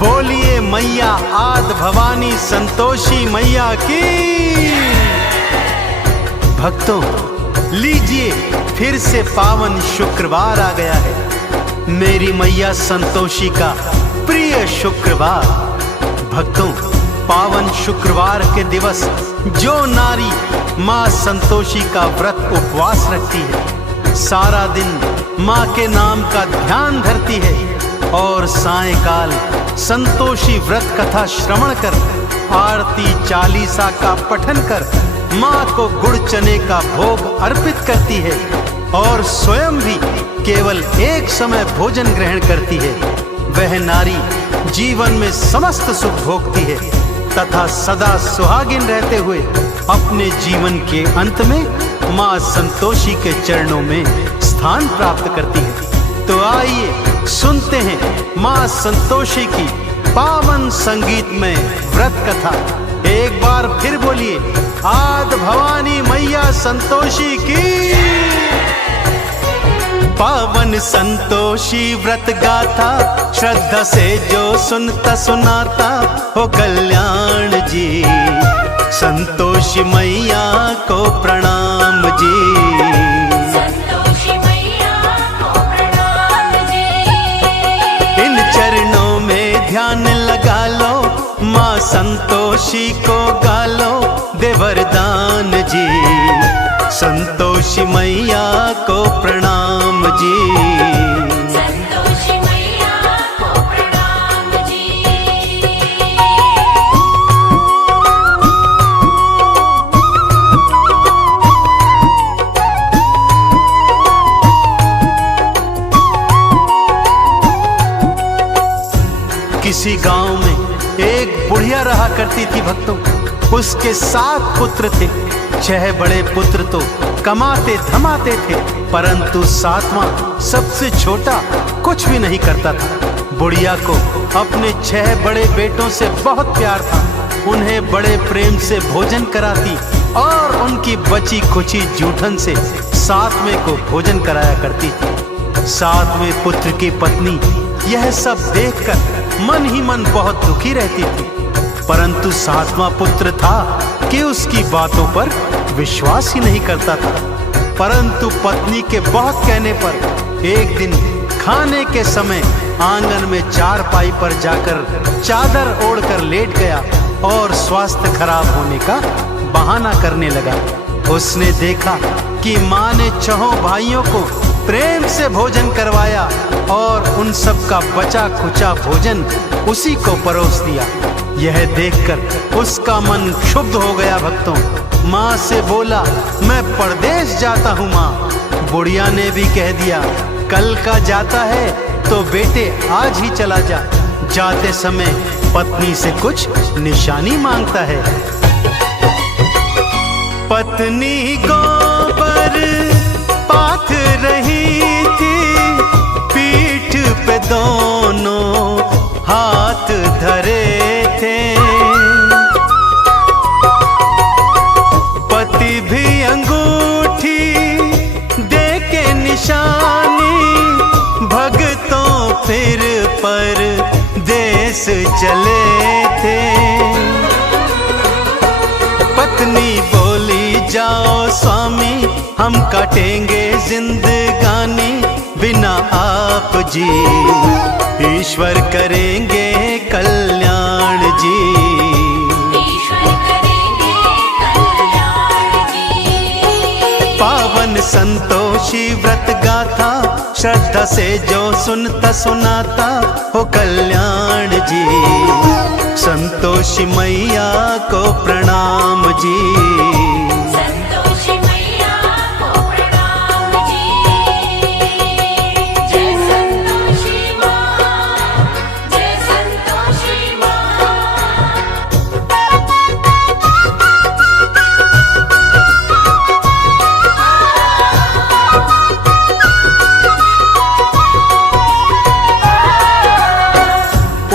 बोलिए मैया आद भवानी संतोषी मैया की। भक्तों, लीजिए फिर से पावन शुक्रवार आ गया है, मेरी मैया संतोषी का प्रिय शुक्रवार। भक्तों, पावन शुक्रवार के दिवस जो नारी माँ संतोषी का व्रत उपवास रखती है, सारा दिन माँ के नाम का ध्यान धरती है और सायंकाल संतोषी व्रत कथा श्रवण कर, आरती चालीसा का पठन कर माँ को गुड़ चने का भोग अर्पित करती है और स्वयं भी केवल एक समय भोजन ग्रहण करती है। वह नारी जीवन में समस्त सुख भोगती है तथा सदा सुहागिन रहते हुए अपने जीवन के अंत में माँ संतोषी के चरणों में स्थान प्राप्त करती है। तो आइए सुनते हैं माँ संतोषी की पावन संगीतमय व्रत कथा। एक बार फिर बोलिए, आद भवानी मैया संतोषी की। पावन संतोषी व्रत गाथा, श्रद्धा से जो सुनता सुनाता हो कल्याण जी। संतोषी मैया को प्रणाम जी। संतोषी मैया को प्रणाम जी। इन चरणों में ध्यान लगा लो, माँ संतोषी को गालो दे वरदान जी। संतोषी मैया को प्रणाम जी। संतोषी मैया को प्रणाम जी। किसी गांव में एक बुढ़िया रहा करती थी भक्तों। उसके 7 पुत्र थे। 6 बड़े पुत्र तो कमाते धमाते थे, परंतु 7वां सबसे छोटा कुछ भी नहीं करता था। बुढ़िया को अपने 6 बड़े बेटों से बहुत प्यार था। उन्हें बड़े प्रेम से भोजन कराती और उनकी बची खुची जूठन से 7वें को भोजन कराया करती थी। 7वें पुत्र की पत्नी यह सब देखकर मन ही मन बहुत दुखी रहती थी, परंतु 7वां पुत्र था कि उसकी बातों पर विश्वास ही नहीं करता था। परंतु पत्नी के बहुत कहने पर एक दिन खाने के समय आंगन में चारपाई पर जाकर चादर ओढ़कर लेट गया और स्वास्थ्य खराब होने का बहाना करने लगा। उसने देखा कि माँ ने 6 भाइयों को प्रेम से भोजन करवाया और उन सब का बचा खुचा भोजन उसी को परोस दिया। यह देखकर उसका मन क्षुब्ध हो गया भक्तों। माँ से बोला, मैं परदेश जाता हूँ माँ। बुढ़िया ने भी कह दिया, कल का जाता है तो बेटे आज ही चला जा। जाते समय पत्नी से कुछ निशानी मांगता है। पत्नी गोबर पाथ रही थी, पीठ पे दोनों हाथ धरे थे। पति भी अंगूठी दे के निशानी, भगतों फिर पर देश चले थे। पत्नी बोली, जाओ स्वामी हम काटेंगे जिंदगानी, बिना आप जी ईश्वर करेंगे कल्याण जी। ईश्वर करेंगे कल्याण जी। पावन संतोषी व्रत गाथा, श्रद्धा से जो सुनता सुनाता हो कल्याण जी। संतोषी मैया को प्रणाम जी। संतोषी मैया को प्रणाम जी। जय संतोषी माँ, जय संतोषी माँ।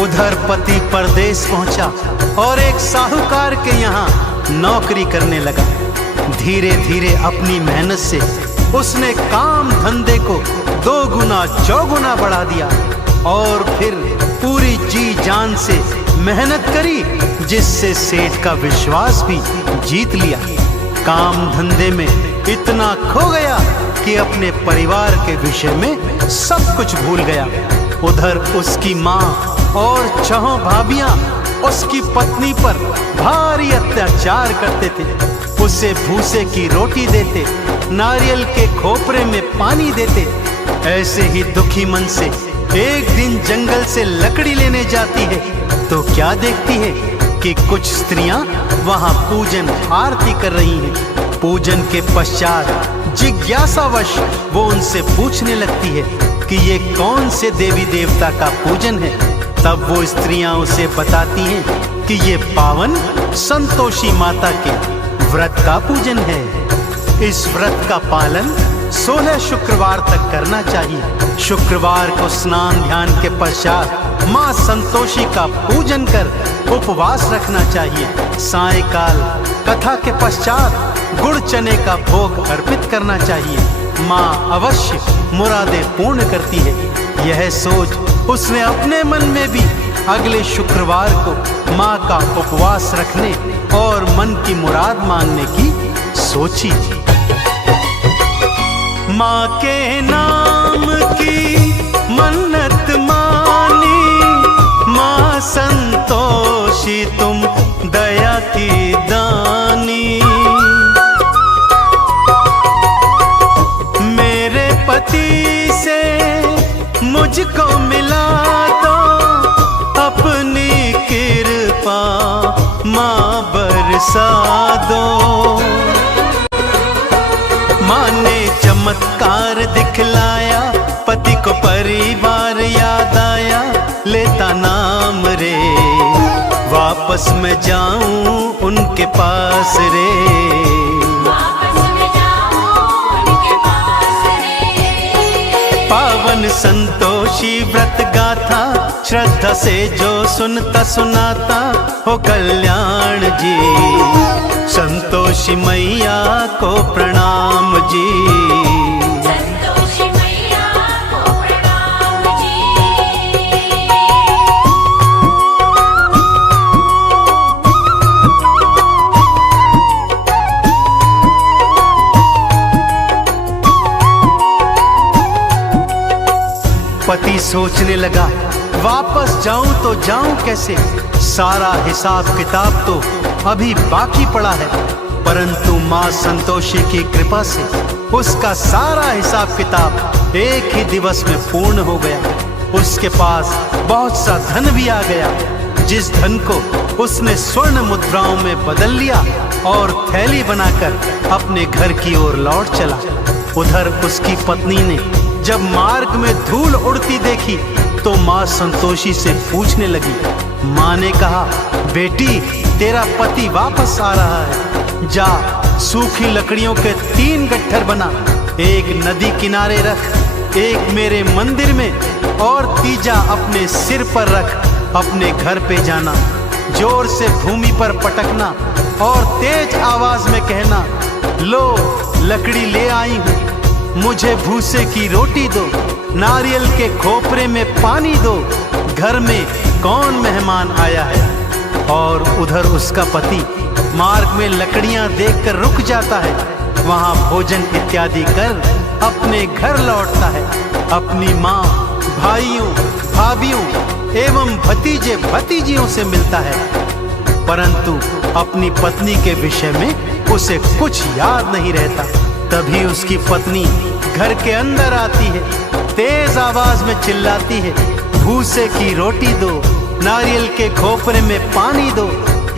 उधर पति परदेश पहुंचा और एक साहूकार के यहाँ नौकरी करने लगा। धीरे धीरे अपनी मेहनत से उसने काम धंधे को 2 गुना 4 गुना बढ़ा दिया और फिर पूरी जी जान से मेहनत करी, जिससे सेठ का विश्वास भी जीत लिया। काम धंधे में इतना खो गया कि अपने परिवार के विषय में सब कुछ भूल गया। उधर उसकी माँ और 6 भाभियां उसकी पत्नी पर भारी अत्याचार करते थे। उसे भूसे की रोटी देते, नारियल के खोपरे में पानी देते। ऐसे ही दुखी मन से एक दिन जंगल से लकड़ी लेने जाती है तो क्या देखती है कि कुछ स्त्रियां वहां पूजन आरती कर रही हैं। पूजन के पश्चात जिज्ञासावश वो उनसे पूछने लगती है कि ये कौन से देवी देवता का पूजन है। तब वो स्त्रियां उसे बताती हैं कि ये पावन संतोषी माता के व्रत का पूजन है। इस व्रत का पालन 16 शुक्रवार तक करना चाहिए। शुक्रवार को स्नान ध्यान के पश्चात माँ संतोषी का पूजन कर उपवास रखना चाहिए। सायंकाल कथा के पश्चात गुड़ चने का भोग अर्पित करना चाहिए। माँ अवश्य मुरादें पूर्ण करती है। यह सोच उसने अपने मन में भी अगले शुक्रवार को माँ का उपवास रखने और मन की मुराद मांगने की सोची। माँ के नाम की मन्नत मानी, माँ संतोषी तुम दया की दानी। मेरे पति से मुझको मिला दो, अपनी कृपा माँ बरसा दो। माँ ने चमत्कार दिखलाया, पति को परिवार याद आया। लेता नाम रे, वापस मैं जाऊं उनके पास रे। वापस मैं जाऊं उनके पास रे। पावन संतोषी व्रत गाथा, श्रद्धा से जो सुनता सुनाता हो कल्याण जी। संतोषी मैया को प्रणाम जी। संतोषी मैया को प्रणाम जी। पति सोचने लगा, वापस जाऊं तो जाऊं कैसे? सारा हिसाब किताब तो अभी बाकी पड़ा है। परंतु माँ संतोषी की कृपा से उसका सारा हिसाब किताब एक ही दिवस में पूर्ण हो गया। उसके पास बहुत सा धन भी आ गया, जिस धन को उसने स्वर्ण मुद्राओं में बदल लिया और थैली बनाकर अपने घर की ओर लौट चला। उधर उसकी पत्नी ने जब मार्ग में धूल उड़ती देखी तो माँ संतोषी से पूछने लगी। माँ ने कहा, बेटी तेरा पति वापस आ रहा है। जा सूखी लकड़ियों के 3 गट्ठर बना, एक नदी किनारे रख, एक मेरे मंदिर में और तीजा अपने सिर पर रख। अपने घर पे जाना, जोर से भूमि पर पटकना और तेज आवाज में कहना, लो लकड़ी ले आई हूँ, मुझे भूसे की रोटी दो, नारियल के खोपरे में पानी दो, घर में कौन मेहमान आया है। और उधर उसका पति मार्ग में लकड़ियां देखकर रुक जाता है, वहां भोजन इत्यादि कर अपने घर लौटता है। अपनी माँ, भाइयों, भाभियों एवं भतीजे भतीजियों से मिलता है, परंतु अपनी पत्नी के विषय में उसे कुछ याद नहीं रहता। तभी उसकी पत्नी घर के अंदर आती है, तेज आवाज में चिल्लाती है, भूसे की रोटी दो, नारियल के खोपरे में पानी दो,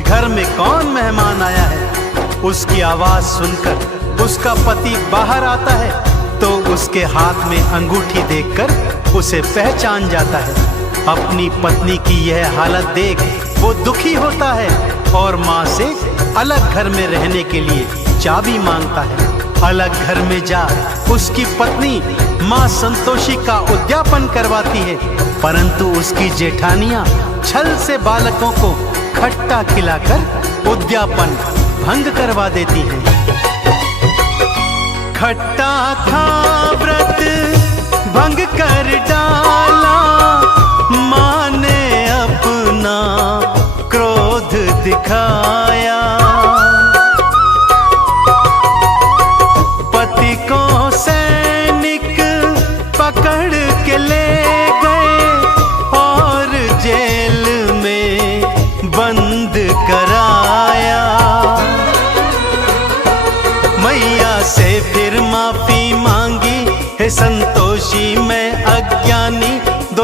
घर में कौन मेहमान आया है। उसकी आवाज सुनकर उसका पति बाहर आता है तो उसके हाथ में अंगूठी देखकर उसे पहचान जाता है। अपनी पत्नी की यह हालत देख वो दुखी होता है और माँ से अलग घर में रहने के लिए चाबी मांगता है। अलग घर में जा उसकी पत्नी माँ संतोषी का उद्यापन करवाती है, परंतु उसकी जेठानियां छल से बालकों को खट्टा खिलाकर उद्यापन भंग करवा देती हैं। खट्टा था व्रत भंग कर डाला, माँ ने अपने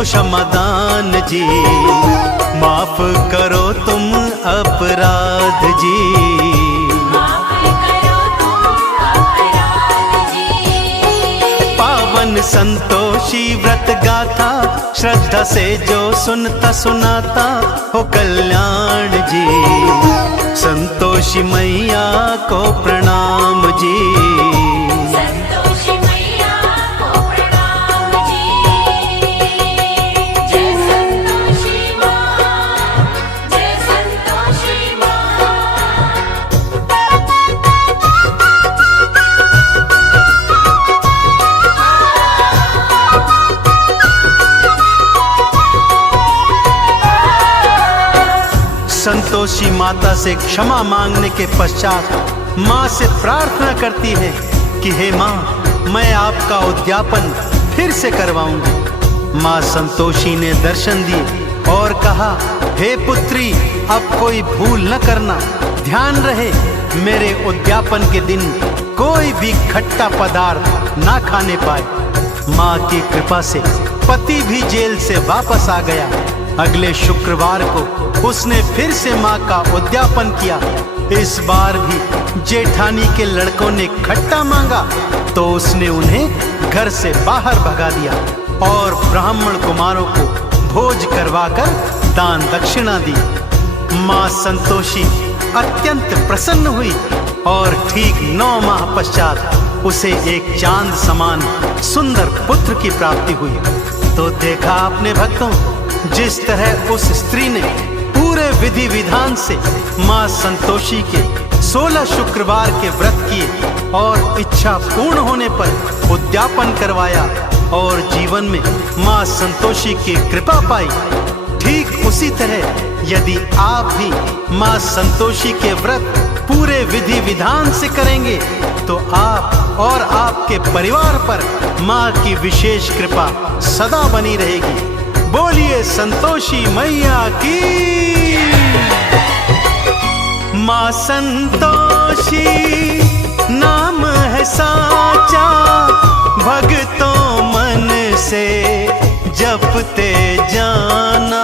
तो क्षमादान जी, माफ करो तुम अपराध जी। माफ करो तुम अपराध जी। पावन संतोषी व्रत गाथा, श्रद्धा से जो सुनता सुनाता हो कल्याण जी। संतोषी मैया को प्रणाम जी। संतोषी मैया को प्रणाम जी। जय संतोषी माँ, जय संतोषी माँ। संतोषी माता से क्षमा मांगने के पश्चात माँ से प्रार्थना करती है कि हे माँ, मैं आपका उद्यापन फिर से करवाऊंगी। माँ संतोषी ने दर्शन दिए और कहा, हे पुत्री, अब कोई भूल न करना। ध्यान रहे मेरे उद्यापन के दिन कोई भी खट्टा पदार्थ ना खाने पाए। माँ की कृपा से पति भी जेल से वापस आ गया। अगले शुक्रवार को उसने फिर से माँ का उद्यापन किया। इस बार भी जेठानी के लड़कों ने खट्टा मांगा तो उसने उन्हें घर से बाहर भगा दिया और ब्राह्मण कुमारों को भोज करवाकर दान दक्षिणा दी। माँ संतोषी अत्यंत प्रसन्न हुई और ठीक 9 माह पश्चात उसे एक चांद समान सुंदर पुत्र की प्राप्ति हुई। तो देखा आपने भक्तों, जिस तरह उस स्त्री ने पूरे विधि विधान से माँ संतोषी के 16 शुक्रवार के व्रत किए और इच्छा पूर्ण होने पर उद्यापन करवाया और जीवन में माँ संतोषी की कृपा पाई, ठीक उसी तरह यदि आप भी माँ संतोषी के व्रत पूरे विधि विधान से करेंगे तो आप और आपके परिवार पर माँ की विशेष कृपा सदा बनी रहेगी। बोलिए संतोषी मैया की। माँ संतोषी नाम है साचा, भक्तों मन से जपते जाना।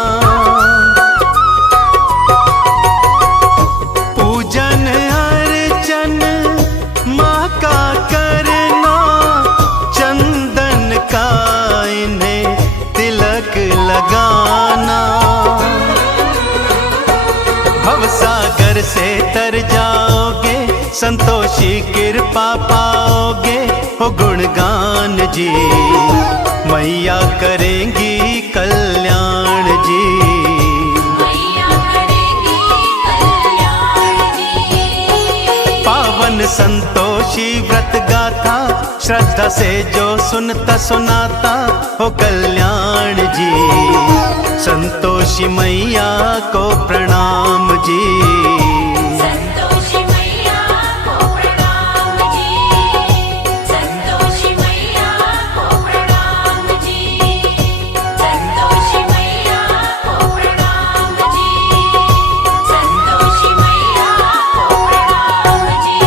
पूजन अर्चन माँ का करना, चंदन का इन्हें तिलक लगाना। भवसागर से तर जाओगे, संतोषी कृपा पाओगे। हो गुणगान जी, मैया करेंगी कल्याण जी। मैया करेगी कल्याण जी। पावन संतोषी व्रत गाथा, श्रद्धा से जो सुनता सुनाता हो कल्याण जी। संतोषी मैया को प्रणाम जी। संतोषी मैया को प्रणाम जी। संतोषी मैया को प्रणाम जी। संतोषी मैया को प्रणाम जी। संतोषी मैया को प्रणाम जी।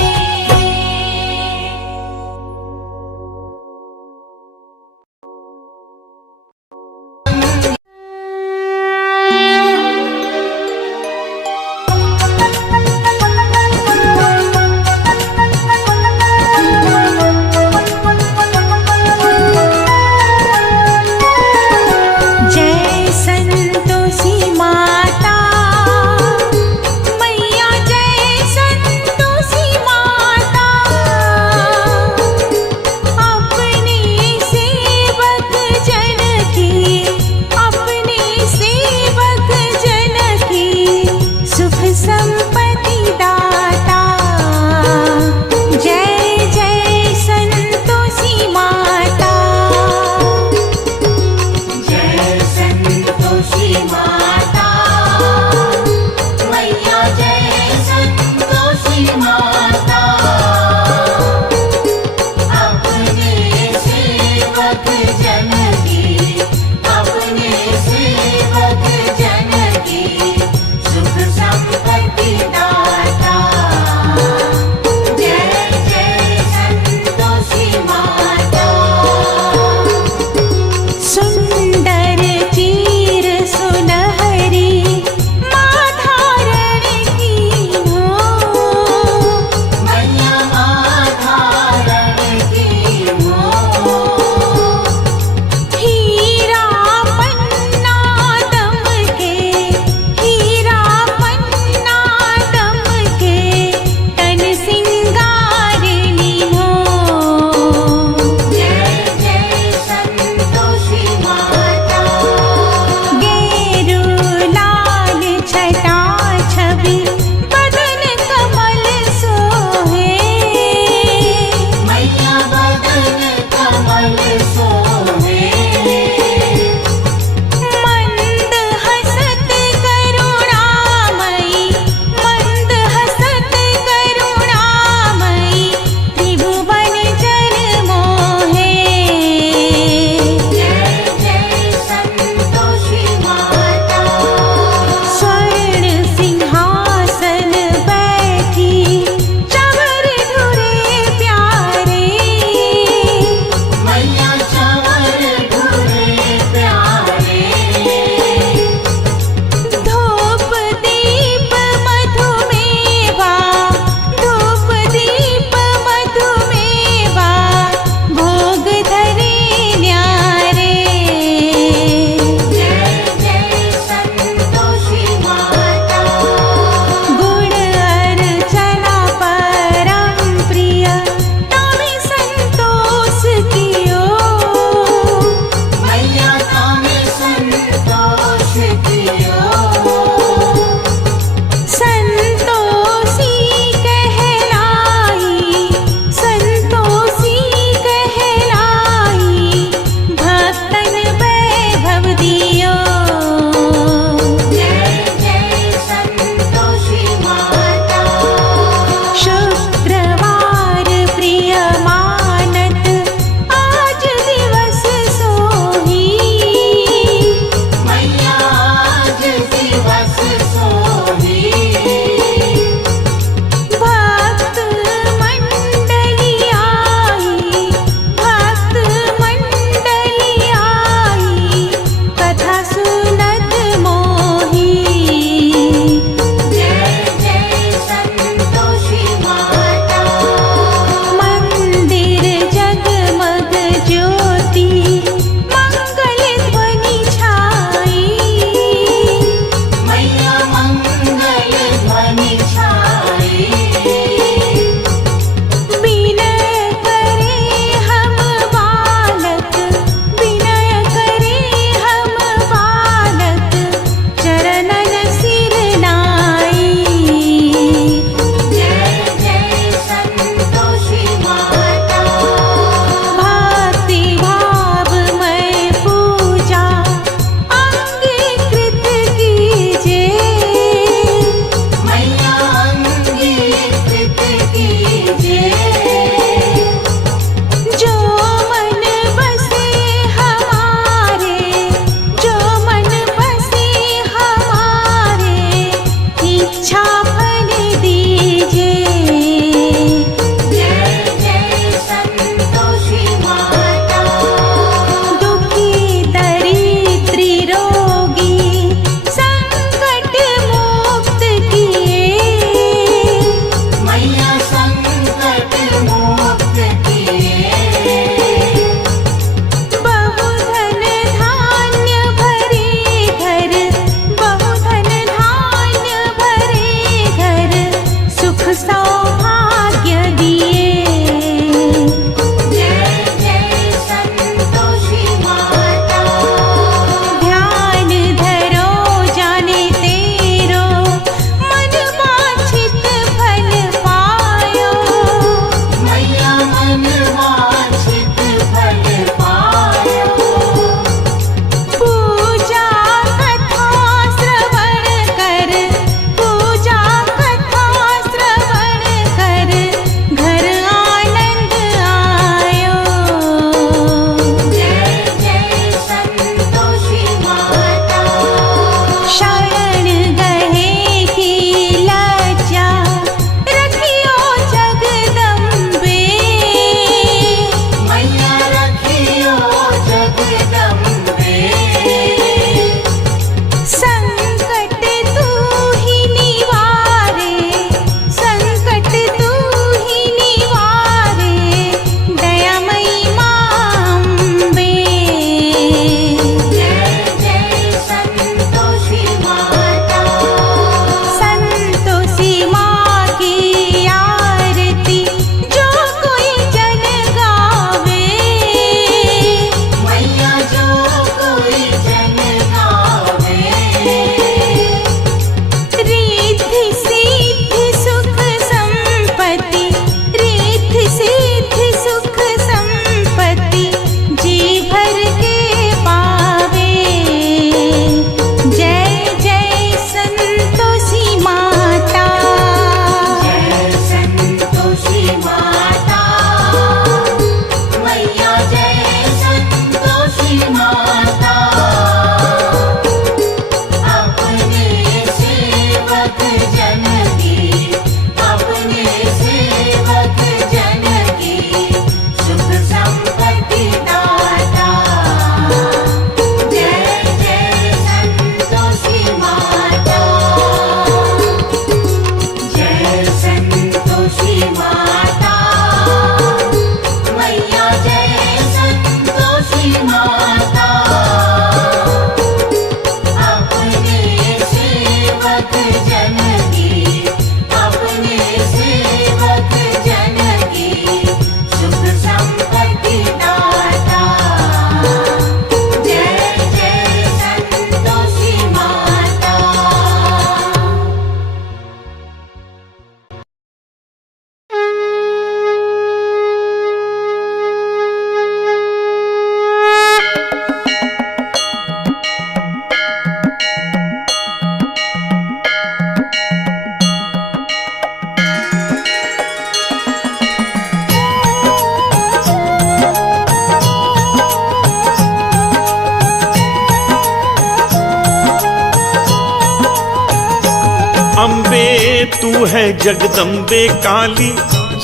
अम्बे तू है जगदम्बे काली,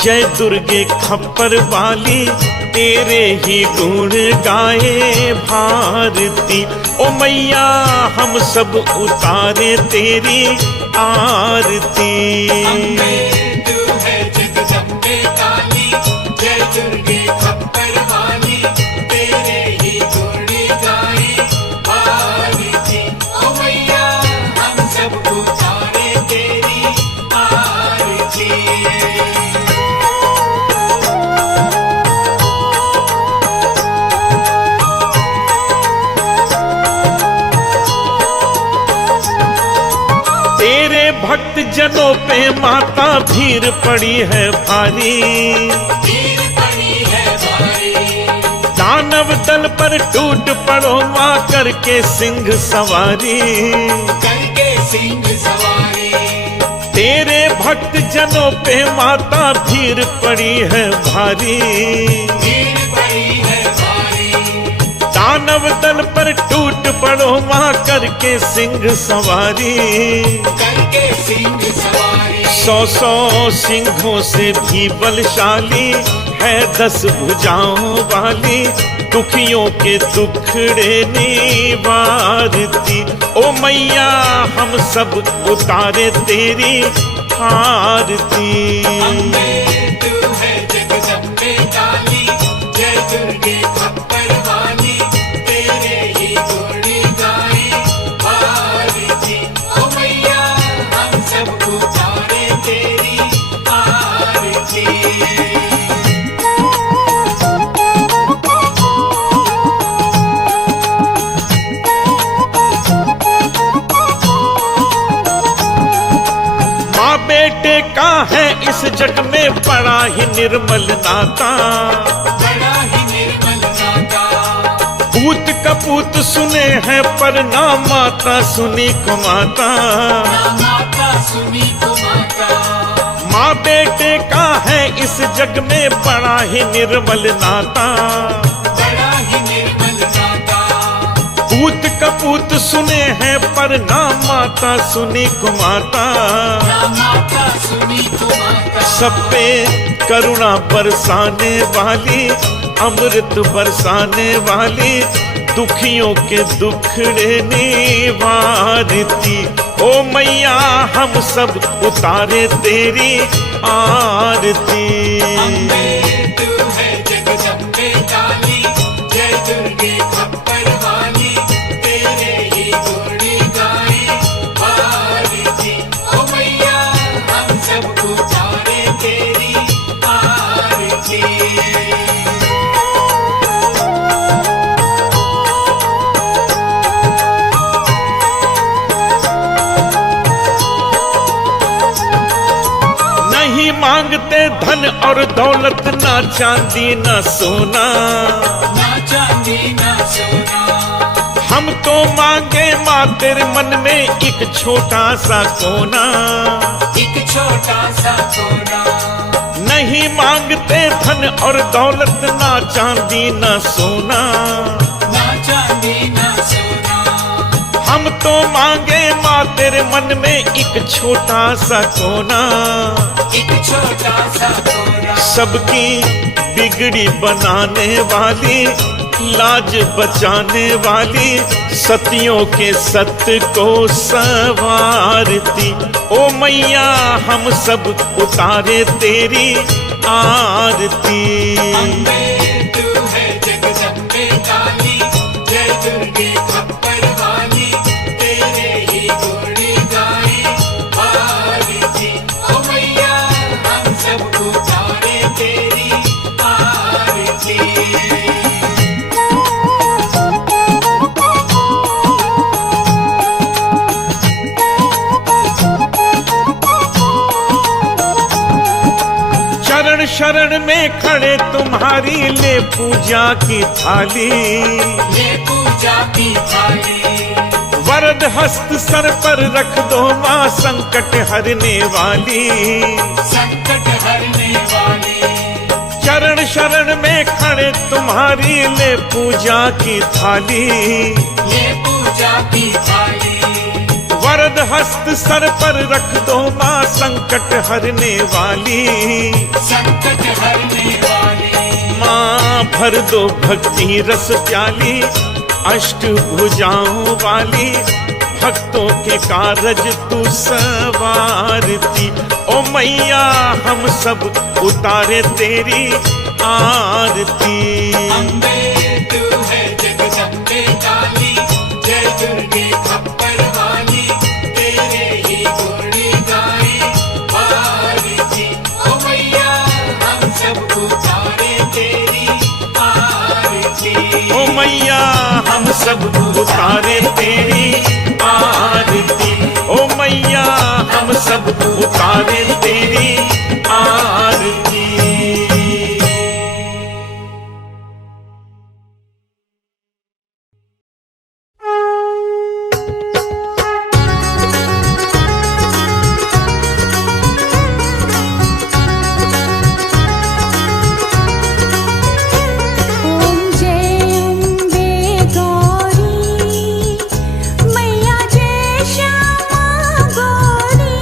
जय दुर्गे खप्पर वाली, तेरे ही गुण गाए भारती। ओ मैया हम सब उतारे तेरी आरती। अम्बे तू है जगदम्बे काली, जय दुर्गे खप्पर वाली, तेरे ही गुण गाए भारती। ओ मैया हम सब उतारे तेरी आरती। तेरे भक्त जनों पे माता भीड़ पड़ी है भारी, भीड़ पड़ी है भारी, दानव दल पर टूट पड़ो माँ करके सिंह सवारी। करके सिंह सवारी। तेरे भक्त जनों पे माता भीड़ पड़ी है भारी, भीड़ पड़ी है भारी, दानव दल पर टूट पड़ो माँ करके सिंह सवारी। करके सिंह सवारी। 100 सिंहों से भी बलशाली है 10 भुजाओं वाली, दुखियों के दुखड़े निवारती। ओ मैया हम सब उतारे तेरी आरती। अम्बे तू है जगदम्बे काली, जय दुर्गे खप्पर वाली, तेरे ही गुण गाए भारती। ओ मैया हम सब उतारे तेरी आरती। माँ बेटे का है इस जग में बड़ा ही निर्मल नाता, बड़ा ही निर्मल नाता। पूत कपूत सुने हैं पर ना माता सुनी को माता। ना माता सुनी को माता। माँ बेटे का है इस जग में बड़ा ही निर्मल नाता, बड़ा ही निर्मल नाता। पूत कपूत सुने हैं पर ना माता सुनी को माता। ना माता सुनी को माता। सब पे करुणा बरसाने वाली, अमृत बरसाने वाली, दुखियों के दुखड़े निवारती। ओ मैया हम सब उतारे तेरी आरती। अम्बे तू है जगदम्बे काली, जय दुर्गे खप्पर वाली, तेरे ही गुण गाए भारती। ओ मैया हम सब उतारे तेरी आरती। नहीं मांगते धन और दौलत, ना चांदी ना सोना, ना चांदी ना सोना। हम तो मांगे माँ तेरे मन में एक छोटा सा कोना। एक छोटा सा कोना। नहीं मांगते धन और दौलत, ना चांदी ना सोना, ना चांदी ना सोना। हम तो मांगे माँ तेरे मन में एक छोटा सा कोना। एक छोटा सा कोना। सबकी बिगड़ी बनाने वाली, लाज बचाने वाली, सतियों के सत्य को संवारती। ओ मैया हम सब उतारे तेरी आरती। अम्बे तू है जगदम्बे काली, जय दुर्गे खप्पर वाली, तेरे ही गुण गाए भारती। ओ मैया हम सब उतारे तेरी आरती। शरण शरण में खड़े तुम्हारी ले पूजा की थाली, ये पूजा की थाली। वरद हस्त सर पर रख दो माँ संकट हरने वाली। संकट हरने वाली। चरण शरण में खड़े तुम्हारी ले पूजा की थाली, ये पूजा की थाली। वरद हस्त सर पर रख दो माँ संकट हरने वाली। संकट हरने वाली माँ भर दो भक्ति रस प्याली, अष्ट भुजाओं वाली भक्तों के कारज तू सवारती। ओ मैया हम सब उतारे तेरी आरती। अम्बे तू है जगदम्बे काली, जय दुर्गे खप्पर वाली, तेरे ही गुण गाए वाली। ओ मैया हम सब उतारे तेरी आरती। ओ मैया हम सब उतारे तेरी आरती। ओ मैया हम सब उतारे तेरी आरती। ओम जय अम्बे गौरी, मैया जय श्यामा गौरी।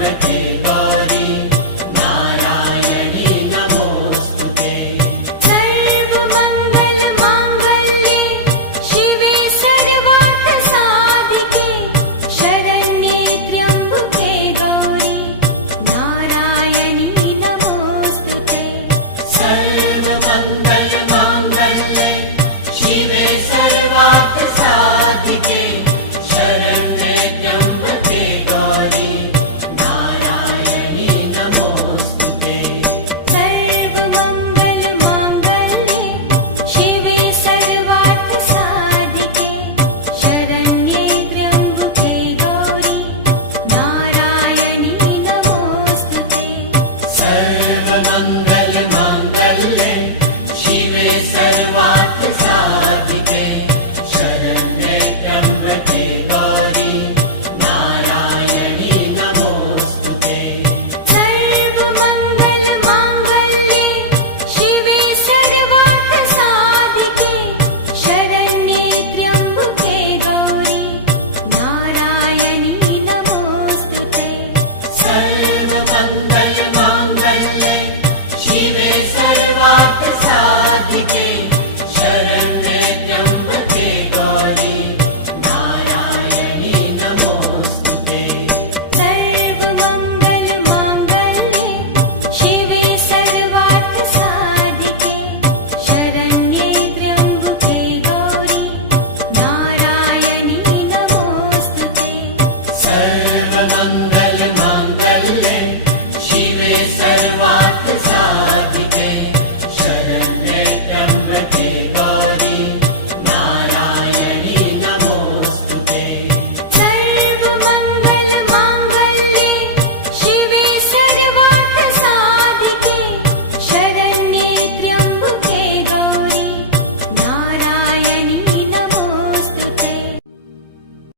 लगे